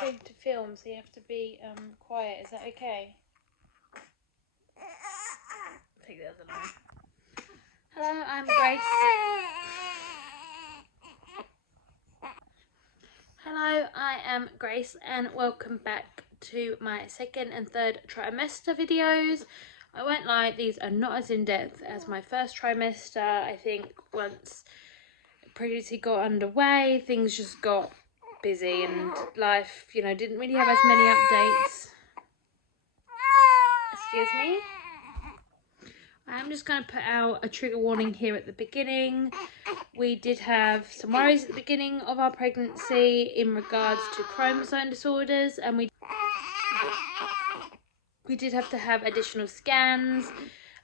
trying to film, so you have to be quiet. Is that okay? Take the other line. Hello, I'm Grace. Hello, I am Grace, and welcome back to my second and third trimester videos. I won't lie, these are not as in-depth as my first trimester. I think once pregnancy got underway, things just got busy and life, you know, didn't really have as many updates. Excuse me. I'm just going to put out a trigger warning here at the beginning. We did have some worries at the beginning of our pregnancy in regards to chromosome disorders, and we did have to have additional scans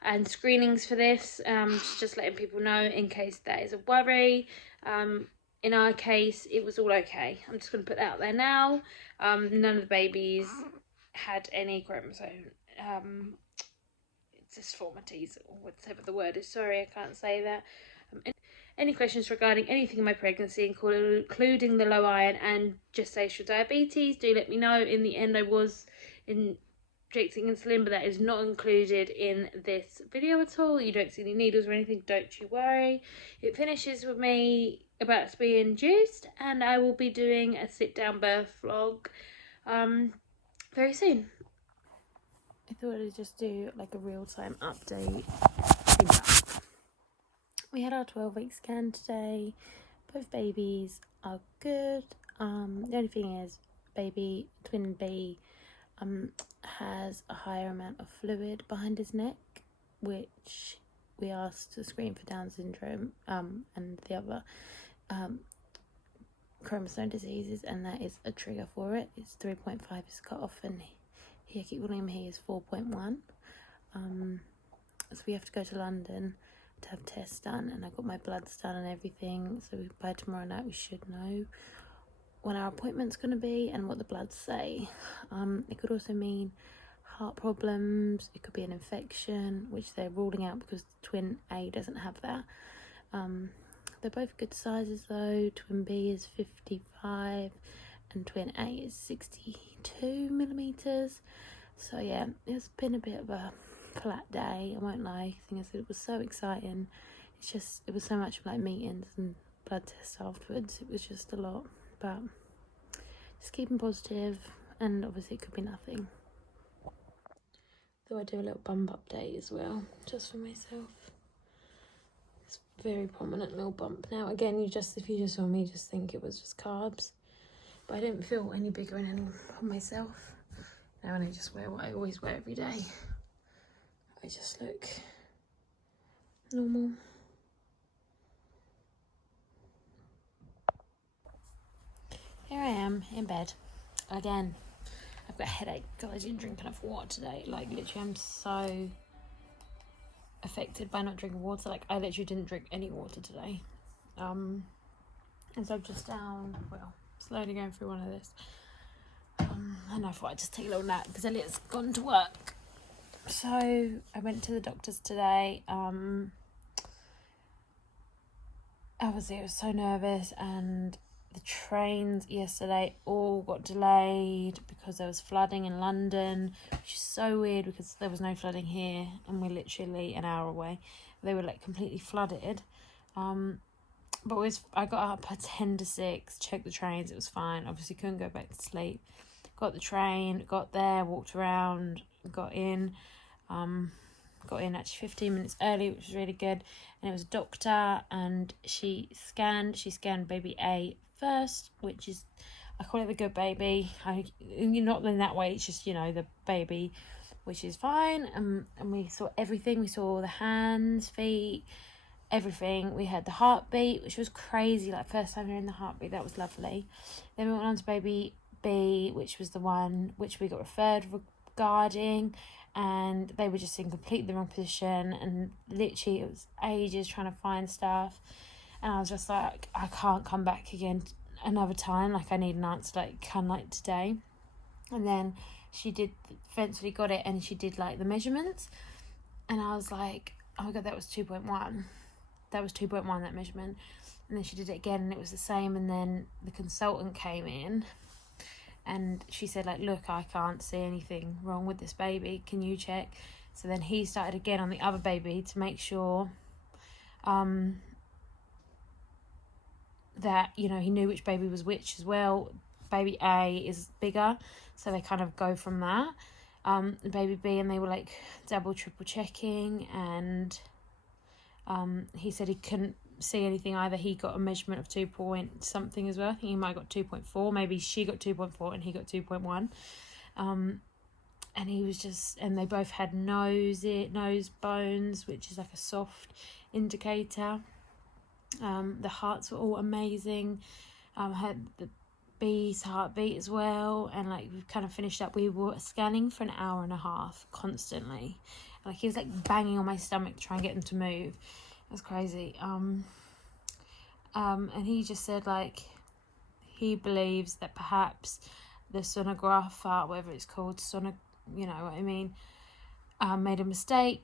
and screenings for this, just letting people know in case that is a worry. In our case, it was all okay. I'm just going to put that out there now. None of the babies had any chromosome dysformities, or whatever the word is. Sorry, I can't say that. Any questions regarding anything in my pregnancy, including the low iron and gestational diabetes, do let me know. In the end, I was injecting insulin, but that is not included in this video at all. You don't see any needles or anything, don't you worry. It finishes with me about to be induced, and I will be doing a sit-down birth vlog very soon. I thought I'd just do like a real-time update. We had our 12-week scan today. Both babies are good. The only thing is, baby twin B has a higher amount of fluid behind his neck, which we asked to screen for Down syndrome and the other chromosome diseases, and that is a trigger for it. It's 3.5 is cut off, and here I keep calling him, he is 4.1. So we have to go to London to have tests done, and I got my bloods done and everything, so by tomorrow night we should know when our appointment's going to be and what the bloods say. It could also mean heart problems, it could be an infection, which they're ruling out because twin A doesn't have that. They're both good sizes though. Twin B is 55 and twin A is 62 millimeters. So yeah, it's been a bit of a flat day, I won't lie. I think it was so exciting. It was so much like meetings and blood tests afterwards. It was just a lot, but just keeping positive, and obviously it could be nothing. Though I do a little bump update as well, just for myself. It's a very prominent little bump now. Again, if you just saw me, just think it was just carbs, but I didn't feel any bigger in any on myself. Now I just wear what I always wear every day. I just look normal. Here I am in bed again. I've got a headache because I didn't drink enough water today. Like, literally, I'm so affected by not drinking water. Like, I literally didn't drink any water today. And so I'm just down, well, slowly going through one of this. And I thought I'd just take a little nap because Elliot's gone to work. So I went to the doctor's today. Obviously I was so nervous, and the trains yesterday all got delayed because there was flooding in London, which is so weird because there was no flooding here and we're literally an hour away. They were like completely flooded. But I got up at 10 to 6, checked the trains, it was fine. Obviously couldn't go back to sleep. Got the train, got there, walked around, got in actually 15 minutes early, which was really good. And it was a doctor, and she scanned baby A first, which is, I call it the good baby. You're not in that way, it's just, you know, the baby, which is fine. And we saw everything. We saw the hands, feet, everything. We heard the heartbeat, which was crazy, like first time hearing the heartbeat. That was lovely. Then we went on to baby B, which was the one which we got referred regarding, and they were just in completely the wrong position, and literally it was ages trying to find stuff, and I was just like, I can't come back again another time, like I need an answer like today. And then she did eventually got it, and she did like the measurements, and I was like, oh my god, that was 2.1, that measurement. And then she did it again, and it was the same. And then the consultant came in, and she said, like, look, I can't see anything wrong with this baby, can you check? So then he started again on the other baby to make sure that, you know, he knew which baby was which as well. Baby A is bigger, so they kind of go from that. Baby B, and they were like double, triple checking, and he said he couldn't see anything either. He got a measurement of 2 point something as well. I think he might have got 2.4. Maybe she got 2.4 and he got 2.1. And he was just, and they both had nose bones, which is like a soft indicator. The hearts were all amazing. Had the B's heartbeat as well, and like we've kind of finished up. We were scanning for an hour and a half constantly. Like he was like banging on my stomach to try and get them to move. It was crazy. And he just said like he believes that perhaps the sonographer, whatever it's called, you know what I mean, made a mistake,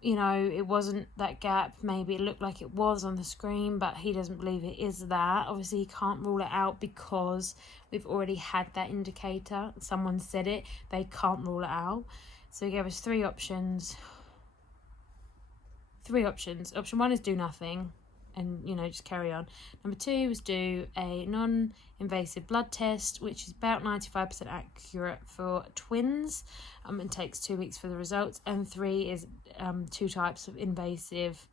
you know, it wasn't that gap. Maybe it looked like it was on the screen, but he doesn't believe it is that. Obviously, he can't rule it out because we've already had that indicator. Someone said it. They can't rule it out. So he gave us three options. Option one is do nothing and, you know, just carry on. Number two was do a non-invasive blood test, which is about 95% accurate for twins. It takes 2 weeks for the results. And three is 2 types of invasive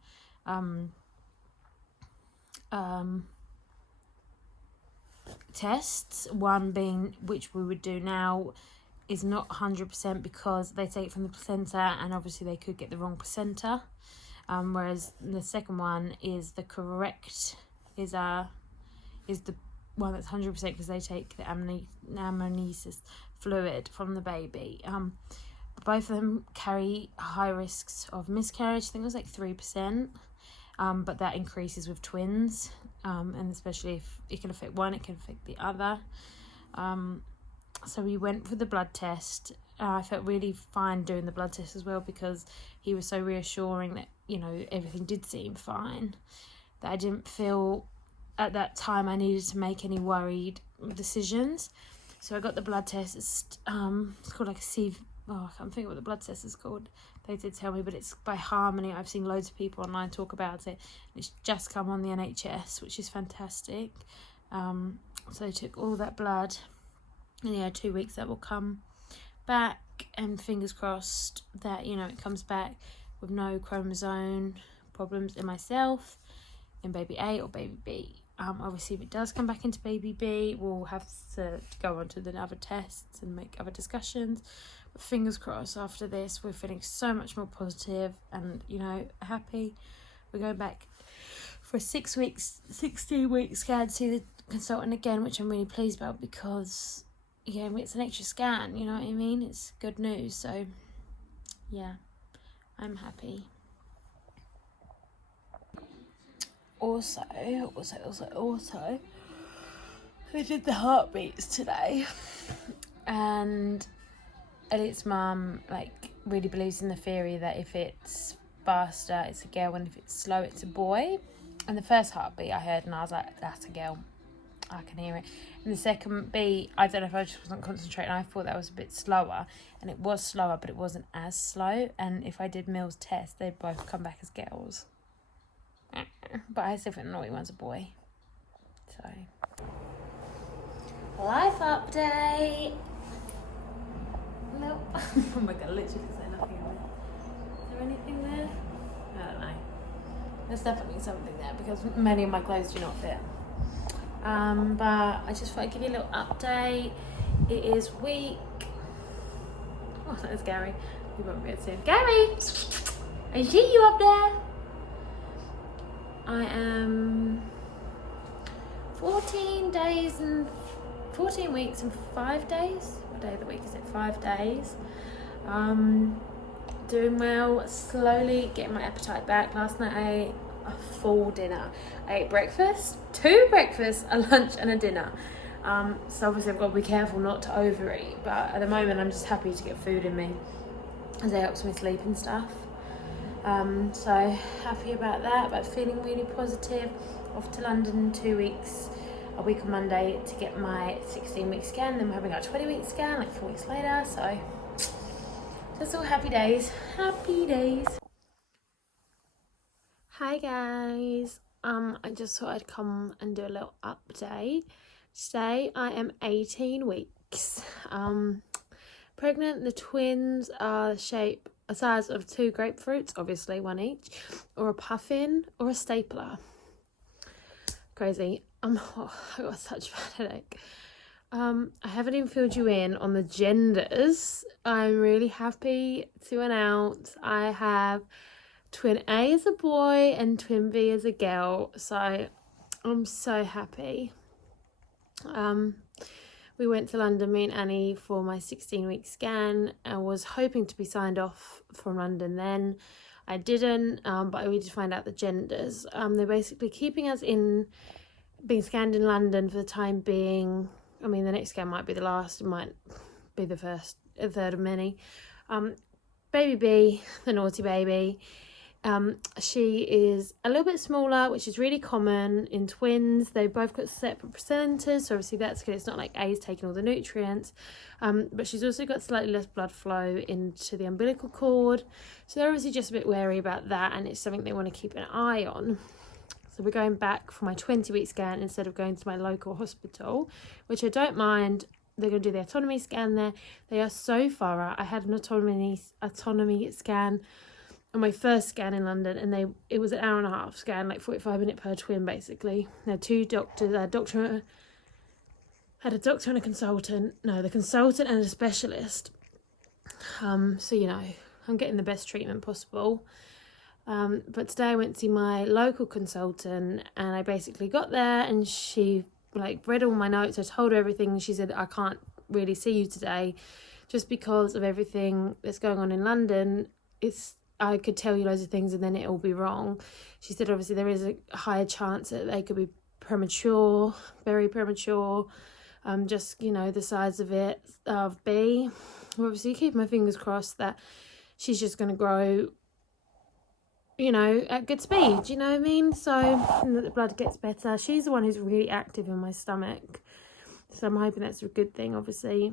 tests. One being, which we would do now, is not 100% because they take it from the placenta, and obviously they could get the wrong placenta. Whereas the second one is the correct, is the one that's 100% because they take the amniotic fluid from the baby. Both of them carry high risks of miscarriage. I think it was like 3%, but that increases with twins, and especially if it can affect one, it can affect the other. So we went for the blood test. I felt really fine doing the blood test as well because he was so reassuring that, you know, everything did seem fine, that I didn't feel at that time I needed to make any worried decisions. So I got the blood test. It's called like I can't think what the blood test is called. They did tell me, but it's by Harmony. I've seen loads of people online talk about it. It's just come on the NHS, which is fantastic. So they took all that blood, and 2 weeks that will come back, and fingers crossed that, you know, it comes back with no chromosome problems in myself, in baby A or baby B. Obviously, if it does come back into baby B, we'll have to go on to the other tests and make other discussions. But fingers crossed, after this, we're feeling so much more positive and, you know, happy. We're going back for a 16-week scan to see the consultant again, which I'm really pleased about because, yeah, it's an extra scan, you know what I mean? It's good news, so, yeah, I'm happy. Also, they did the heartbeats today, and Elliot's mum, like, really believes in the theory that if it's faster, it's a girl, and if it's slow, it's a boy. And the first heartbeat I heard, and I was like, that's a girl. I can hear it. And the second beat, I don't know if I just wasn't concentrating. I thought that was a bit slower, and it was slower, but it wasn't as slow. And if I did Mill's test, they'd both come back as girls. But I still think the naughty one's a boy. So, life update. Nope. Oh my god, literally there's nothing in there. Is there anything there? I don't know. There's definitely something there because many of my clothes do not fit. But I just thought I'd give you a little update. It is week. Oh, there's Gary. You won't be able to see him. Gary! I see you up there. I am 14 weeks and 5 days. What day of the week is it? 5 days. Doing well, slowly getting my appetite back. Last night I ate a full dinner. I ate breakfast, 2 breakfasts, a lunch and a dinner. So obviously I've got to be careful not to overeat, but at the moment I'm just happy to get food in me as it helps me sleep and stuff. So happy about that, but feeling really positive. Off to London in 2 weeks. a week on Monday to get my 16-week scan. Then we're having our 20-week scan like 4 weeks later. So just all happy days. Happy days. Hi guys. I just thought I'd come and do a little update. Today I am 18 weeks. Pregnant. The twins are a size of 2 grapefruits, obviously 1 each, or a puffin, or a stapler. Crazy. I got such a bad headache. I haven't even filled you in on the genders. I'm really happy to announce I have twin A as a boy and twin B as a girl. So I'm so happy. We went to London, me and Annie, for my 16-week scan. I was hoping to be signed off from London then. I didn't, but we did find out the genders. They're basically keeping us being scanned in London for the time being. I mean, the next scan might be the last. It might be the third of many. Baby B, the naughty baby. She is a little bit smaller, which is really common in twins. They've both got separate placentas, so obviously that's good. It's not like A's taking all the nutrients, but she's also got slightly less blood flow into the umbilical cord, so they're obviously just a bit wary about that, and it's something they want to keep an eye on. So we're going back for my 20-week scan instead of going to my local hospital, which I don't mind. They're going to do the autonomy scan there. They are so thorough. I had an autonomy scan on my first scan in London, and it was an hour and a half scan, like 45 minutes per twin basically. There are 2 doctors. I had a doctor and a consultant. No, the consultant and a specialist. So you know, I'm getting the best treatment possible. But today I went to see my local consultant, and I basically got there and she read all my notes. I told her everything. She said, I can't really see you today just because of everything that's going on in London. I could tell you loads of things and then it'll be wrong. She said obviously there is a higher chance that they could be premature, very premature. Just, you know, the size of B. Obviously keep my fingers crossed that she's just going to grow, you know, at good speed, you know what I mean? So that the blood gets better. She's the one who's really active in my stomach, so I'm hoping that's a good thing, obviously.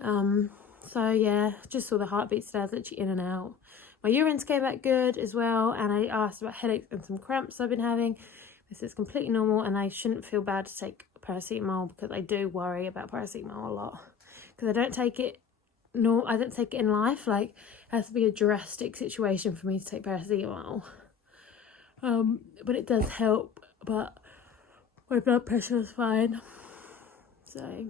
So yeah, just saw the heartbeats today. I was literally in and out. My urines came back good as well, and I asked about headaches and some cramps I've been having. This is completely normal, and I shouldn't feel bad to take paracetamol, because I do worry about paracetamol a lot, because I don't take it in life. Like, it has to be a drastic situation for me to take paracetamol. But it does help, but my blood pressure is fine. So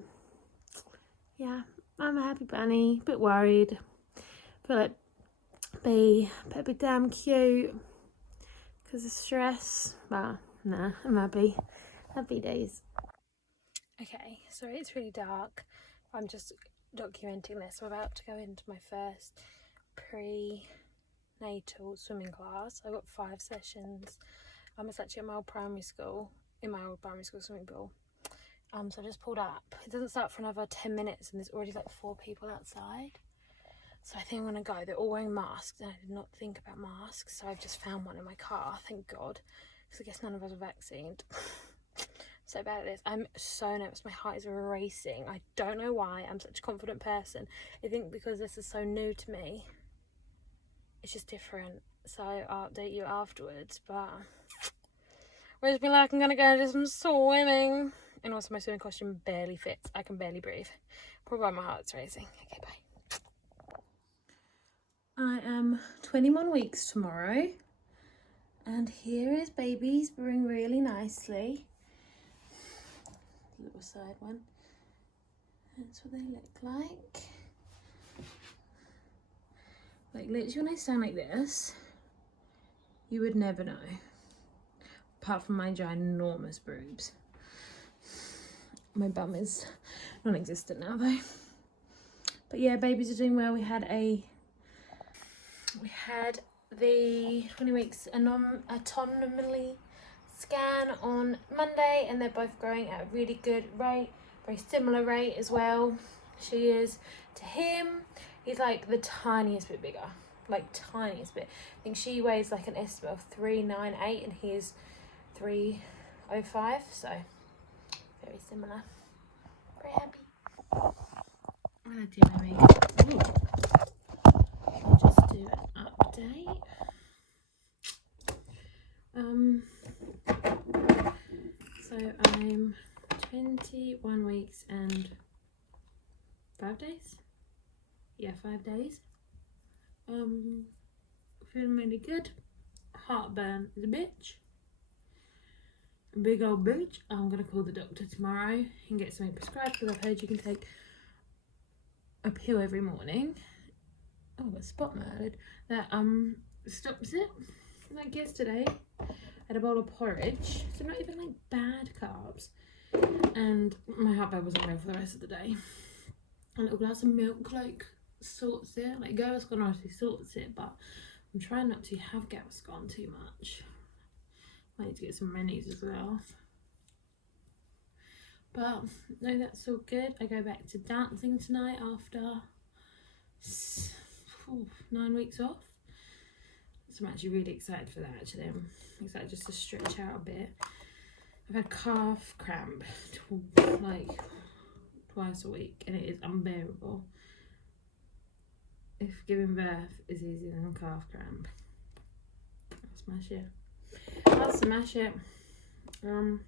yeah, I'm a happy bunny, a bit worried. Feel like B, but a bit damn cute because of stress. But nah, I'm happy. Happy days. Okay, sorry it's really dark. I'm just documenting this. I'm about to go into my first prenatal swimming class. I got 5 sessions. It's actually at my old primary school, in my old primary school swimming pool. So I just pulled up. It doesn't start for another 10 minutes and there's already 4 people outside. So I think I'm gonna go. They're all wearing masks, and I did not think about masks, so I've just found one in my car, thank God, because I guess none of us are vaccinated. So bad at this. I'm so nervous. My heart is racing. I don't know why. I'm such a confident person. I think because this is so new to me, it's just different. So I'll update you afterwards. But whereas me I'm gonna go do some swimming. And also my swimming costume barely fits. I can barely breathe. Probably why my heart's racing. Okay, bye. I am 21 weeks tomorrow. And here is baby's brewing really nicely. Little side one. That's what they look like. Like, literally when I stand like this, you would never know. Apart from my ginormous boobs. My bum is non-existent now though. But yeah, babies are doing well. We had the 20 weeks autonomy scan on Monday, and they're both growing at a really good rate, very similar rate as well. She is to him. He's like the tiniest bit bigger, like tiniest bit. I think she weighs like an estimate of 398 and he is 305, so Very similar. Very happy. I'm gonna do my makeup. I'll just do an update. So I'm 21 weeks and 5 days. Yeah, 5 days. Feeling really good. Heartburn is a bitch. A big old bitch. I'm gonna call the doctor tomorrow and get something prescribed because I've heard you can take a pill every morning. Oh, I've got spot murdered. That stops it. Like yesterday, I had a bowl of porridge, so not even like bad carbs, and my heartburn wasn't real for the rest of the day. A little glass of milk like sorts it. Like Gaviscon honestly sorts it, but I'm trying not to have Gaviscon too much. I need to get some Rennies as well. But no, that's all good. I go back to dancing tonight after 9 weeks off. So I'm actually really excited for that. Actually, I'm excited just to stretch out a bit. I've had calf cramp like twice a week, and it is unbearable. If giving birth is easier than calf cramp, I'll smash it. I'll smash it. No,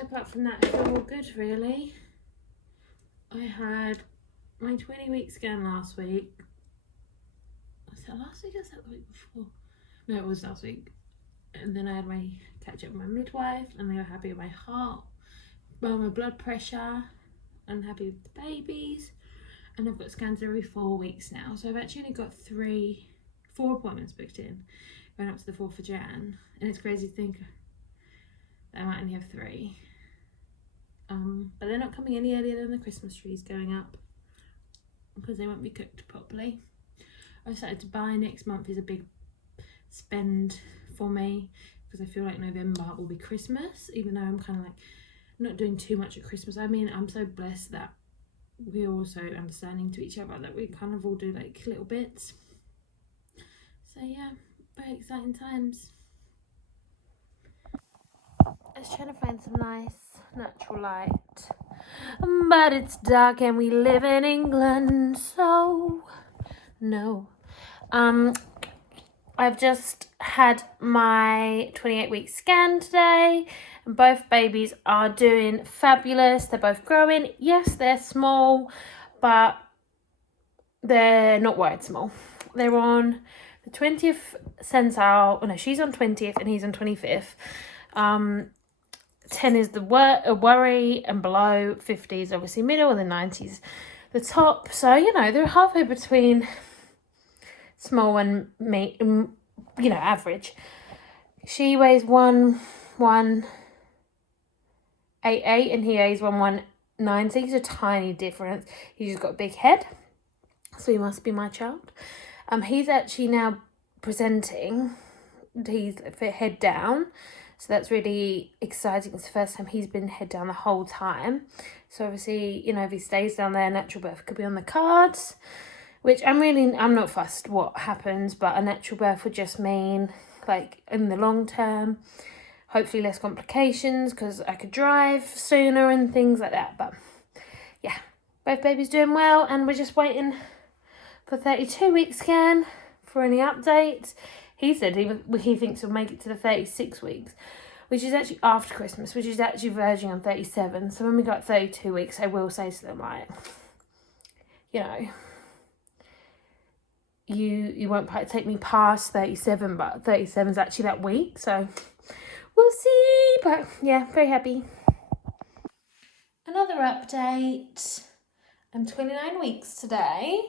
apart from that, it's all good really. I had my 20-week scan last week. Was that last week or was that the week before? No, it was last week. And then I had my catch up with my midwife, and they were happy with my heart, well, my blood pressure, and happy with the babies. And I've got scans every 4 weeks now. So I've actually only got 4 appointments booked in, going up to the 4th of Jan. And it's crazy to think that I might only have 3. But they're not coming any earlier than the Christmas trees going up, because they won't be cooked properly. I've started to buy. Next month is a big spend for me, because I feel like November will be Christmas, even though I'm kind of like not doing too much at Christmas. I mean, I'm so blessed that we're all so understanding to each other that we kind of all do like little bits. So yeah, very exciting times. I was trying to find some nice natural light, but it's dark and we live in England, so no. I've just had my 28-week scan today, and both babies are doing fabulous. They're both growing. Yes, they're small, but they're not wide small. They're on the 20th centile. Oh no, she's on 20th and he's on 25th. 10 is the worry, and below 50 is obviously middle, and the 90s the top. So, you know, they're halfway between small and average. She weighs 1188 and he weighs 1190. It's a tiny difference. He's just got a big head, so he must be my child. He's actually now presenting. He's head down, so that's really exciting. It's the first time he's been head down the whole time. So obviously, you know, if he stays down there, natural birth could be on the cards, which I'm not fussed what happens, but a natural birth would just mean, like, in the long term, hopefully less complications, because I could drive sooner and things like that. But yeah, both babies doing well, and we're just waiting for 32-week scan for any updates. He said he thinks he'll make it to the 36 weeks, which is actually after Christmas, which is actually verging on 37. So when we got 32 weeks, I will say to them, like, you know, you won't take me past 37, but 37 is actually that week, so we'll see. But yeah, very happy. Another update. I'm 29 weeks today.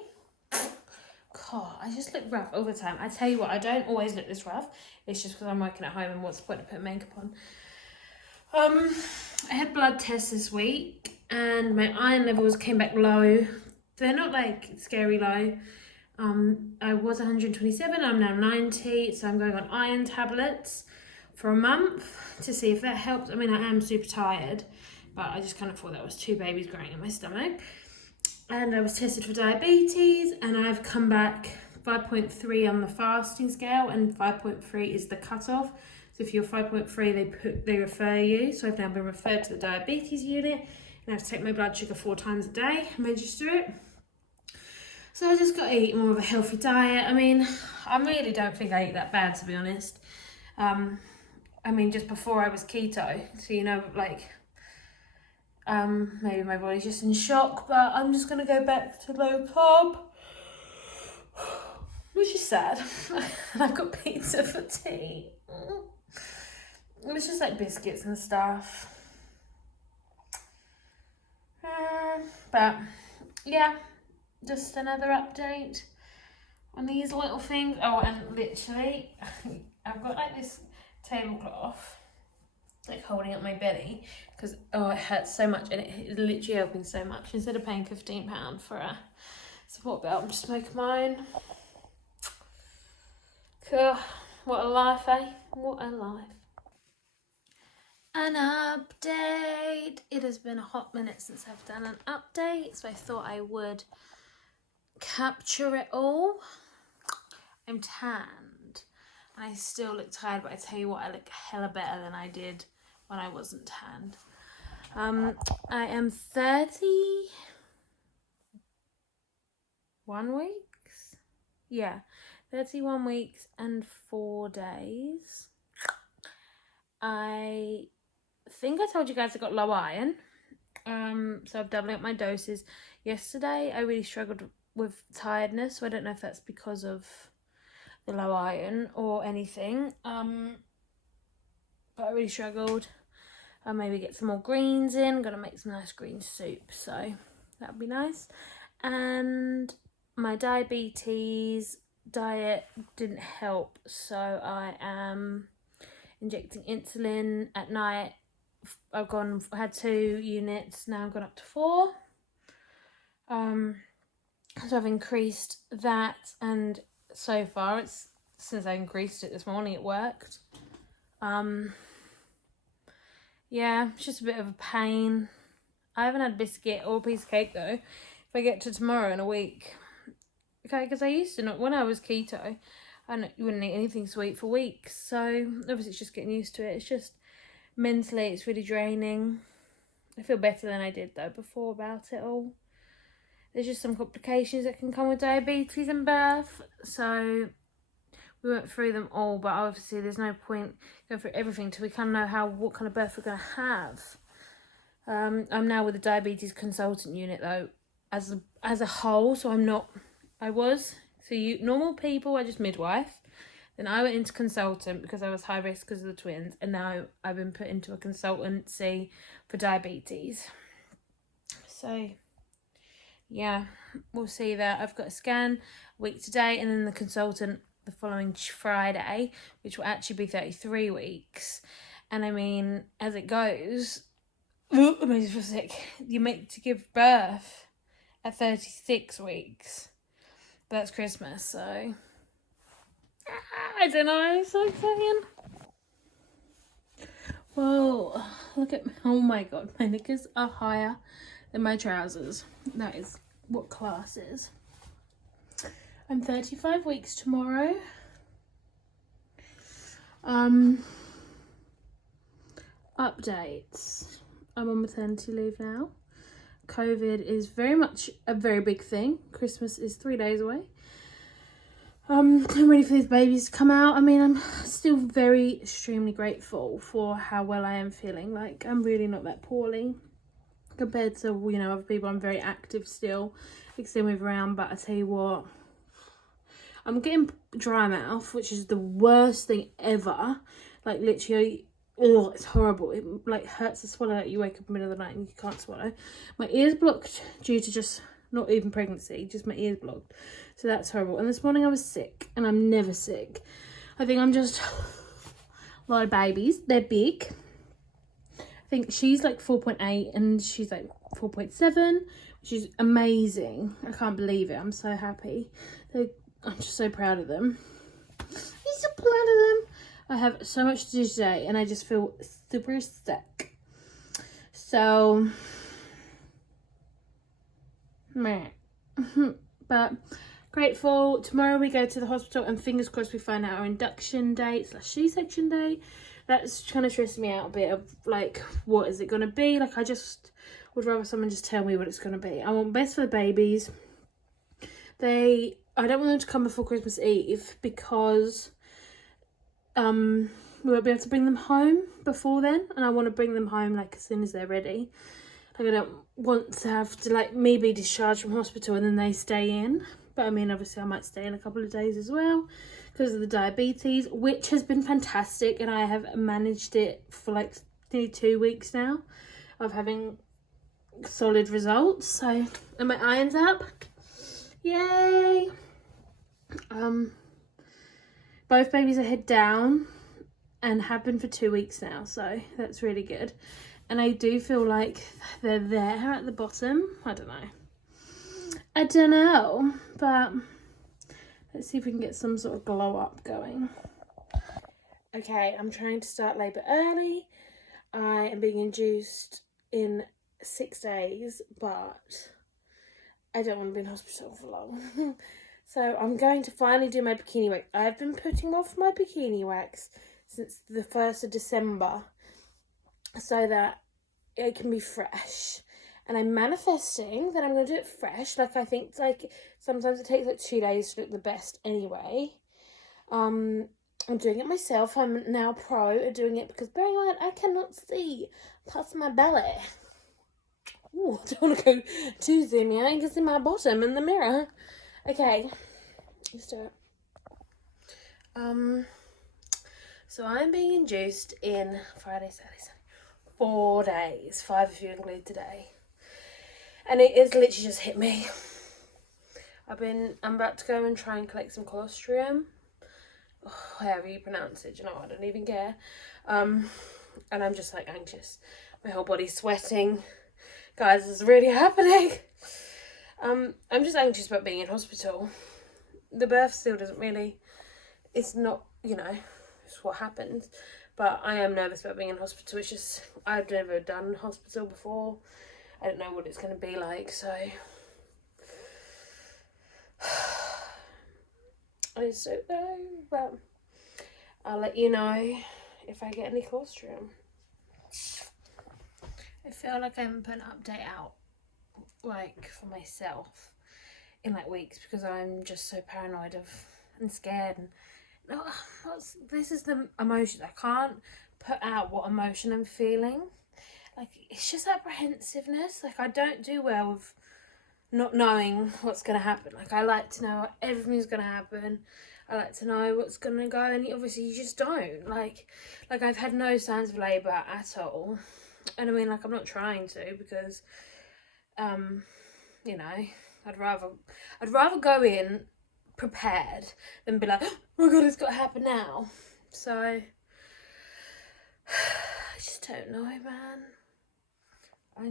God, I just look rough all the time. I tell you what, I don't always look this rough. It's just because I'm working at home, and what's the point of putting makeup on? I had blood tests this week, and my iron levels came back low. They're not like scary low. I was 127, I'm now 90, so I'm going on iron tablets for a month to see if that helps. I mean, I am super tired, but I just kind of thought that was 2 babies growing in my stomach. And I was tested for diabetes, and I've come back 5.3 on the fasting scale, and 5.3 is the cutoff. So if you're 5.3, they refer you. So I've now been referred to the diabetes unit, and I have to take my blood sugar 4 times a day and register it. So I just got to eat more of a healthy diet. I mean, I really don't think I eat that bad, to be honest. I mean, just before I was keto, so you know, like, maybe my body's just in shock, but I'm just gonna go back to low carb, which is sad. And I've got pizza for tea. It was just like biscuits and stuff. But yeah, just another update on these little things. Oh, and literally, I've got like this tablecloth, like holding up my belly, because it hurts so much, and it's literally helping so much. Instead of paying £15 for a support belt, I'm just making mine. Cool. What a life, eh? What a life. An update. It has been a hot minute since I've done an update, so I thought I would capture it all. I'm tanned, and I still look tired, but I tell you what, I look hella better than I did when I wasn't tanned. I am 31 weeks. Yeah, 31 weeks and 4 days. I think I told you guys I got low iron. So I'm doubling up my doses. Yesterday I really struggled with tiredness, so I don't know if that's because of the low iron or anything. But I really struggled. I'll maybe get some more greens in. Gonna make some nice green soup, so that'd be nice. And my diabetes diet didn't help, so I am injecting insulin at night. I had 2 units, now I've gone up to 4. So I've increased that, and so far since I increased it this morning, it worked. Yeah, it's just a bit of a pain. I haven't had a biscuit or a piece of cake though. If I get to tomorrow in a week, okay, because I used to not, when I was keto, I wouldn't eat anything sweet for weeks. So obviously it's just getting used to it. It's just mentally, it's really draining. I feel better than I did though before about it all. There's just some complications that can come with diabetes and birth, so we went through them all, but obviously there's no point going through everything till we kind of know what kind of birth we're going to have. I'm now with the diabetes consultant unit though, as a whole, so I was. So normal people are just midwife. Then I went into consultant because I was high risk because of the twins, and now I've been put into a consultancy for diabetes. So yeah, we'll see that. I've got a scan a week today, and then the consultant the following Friday, which will actually be 33 weeks. And I mean, as it goes, it makes me feel sick. You make to give birth at 36 weeks. But that's Christmas, so I don't know, it's so exciting. Whoa, look at me. Oh my god, my knickers are higher than my trousers. That is what class is. I'm 35 weeks tomorrow. Updates. I'm on maternity leave now. COVID is very much a very big thing. Christmas is 3 days away. I'm ready for these babies to come out. I mean, I'm still very extremely grateful for how well I am feeling. Like, I'm really not that poorly compared to, you know, other people. I'm very active still. I can still move around, but I tell you what, I'm getting dry mouth, which is the worst thing ever. Like, literally, ugh, it's horrible. It like hurts to swallow. Like, you wake up in the middle of the night and you can't swallow. My ears blocked due to just not even pregnancy, just my ears blocked. So that's horrible. And this morning I was sick, and I'm never sick. I think I'm just a lot of babies. They're big. I think she's like 4.8 and she's like 4.7, which is amazing. I can't believe it. I'm so happy. I'm just so proud of them. I'm so proud of them. I have so much to do today, and I just feel super sick. So, meh. But Grateful. Tomorrow we go to the hospital and fingers crossed we find out our induction date / C-section day. That's kind of stressing me out a bit of like, what is it going to be? Like, I just would rather someone just tell me what it's going to be. I want best for the babies. I don't want them to come before Christmas Eve because we won't be able to bring them home before then, and I want to bring them home like as soon as they're ready. Like, I don't want to have to like me be discharged from hospital and then they stay in. But I mean, obviously I might stay in a couple of days as well because of the diabetes, which has been fantastic, and I have managed it for like nearly 2 weeks now of having solid results. So, and my iron's up. Yay. Both babies are head down and have been for 2 weeks now, so that's really good. And I do feel like they're there at the bottom. I don't know, but let's see if we can get some sort of glow up going. Okay, I'm trying to start labour early. I am being induced in 6 days, but I don't want to be in hospital for long. So I'm going to finally do my bikini wax. I've been putting off my bikini wax since the 1st of December so that it can be fresh. And I'm manifesting that I'm going to do it fresh. Like, I think, like, sometimes it takes, like, 2 days to look the best anyway. I'm doing it myself. I'm now pro at doing it because, bearing in mind, I cannot see past my belly. Ooh, I don't want to go too zoomy. I can see my bottom in the mirror. Okay, let's do it. So I'm being induced in Friday, Saturday, Sunday. 4 days. 5 if you include today. And it has literally just hit me. I'm about to go and try and collect some colostrum. Oh, however you pronounce it, you know, I don't even care. And I'm just like anxious. My whole body's sweating. Guys, this is really happening. I'm just anxious about being in hospital. The birth still doesn't really, it's not, you know, it's what happens. But I am nervous about being in hospital. It's just, I've never done hospital before. I don't know what it's going to be like, so I just don't know, but I'll let you know if I get any colostrum. I feel like I haven't put an update out, like, for myself in, like, weeks because I'm just so paranoid and scared. And this is the emotion. I can't put out what emotion I'm feeling. Like, it's just apprehensiveness. Like, I don't do well with not knowing what's going to happen. Like, I like to know everything's going to happen. I like to know what's going to go, and obviously you just don't. Like I've had no signs of labour at all. And I mean, like, I'm not trying to because, you know, I'd rather go in prepared than be like, oh my God, it's got to happen now. So, I just don't know, man. I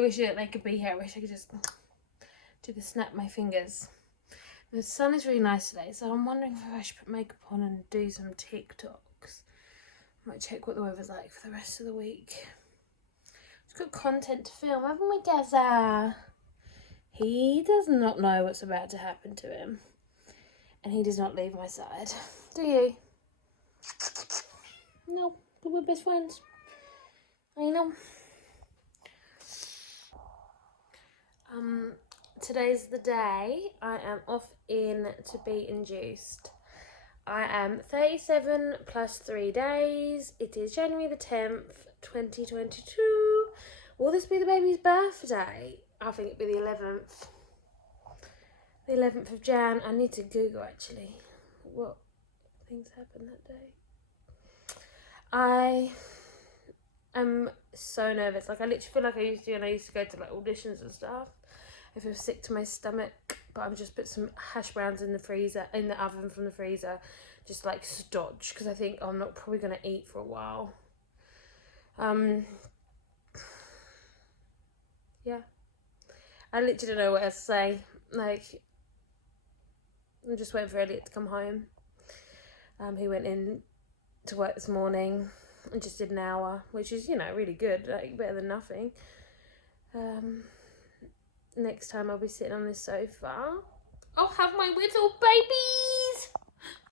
wish that they could be here. I wish I could just do the snap my fingers. The sun is really nice today, so I'm wondering if I should put makeup on and do some TikToks. I might check what the weather's like for the rest of the week. It's good content to film, haven't we, Gaza? He does not know what's about to happen to him. And he does not leave my side. Do you? No, but we're best friends. I know. Today's the day I am off in to be induced. I am 37 plus 3 days. It is January the 10th, 2022. Will this be the baby's birthday? I think it'd be the 11th. The 11th of Jan. I need to Google actually what things happened that day. I am so nervous. Like, I literally feel like I used to when I used to go to like auditions and stuff. I feel sick to my stomach, but I've just put some hash browns in the oven from the freezer, just like stodge, because I think I'm not probably going to eat for a while. Yeah. I literally don't know what else to say. Like, I'm just waiting for Elliot to come home. He went in to work this morning and just did an hour, which is, you know, really good, like better than nothing. next time I'll be sitting on this sofa, I'll have my little baby.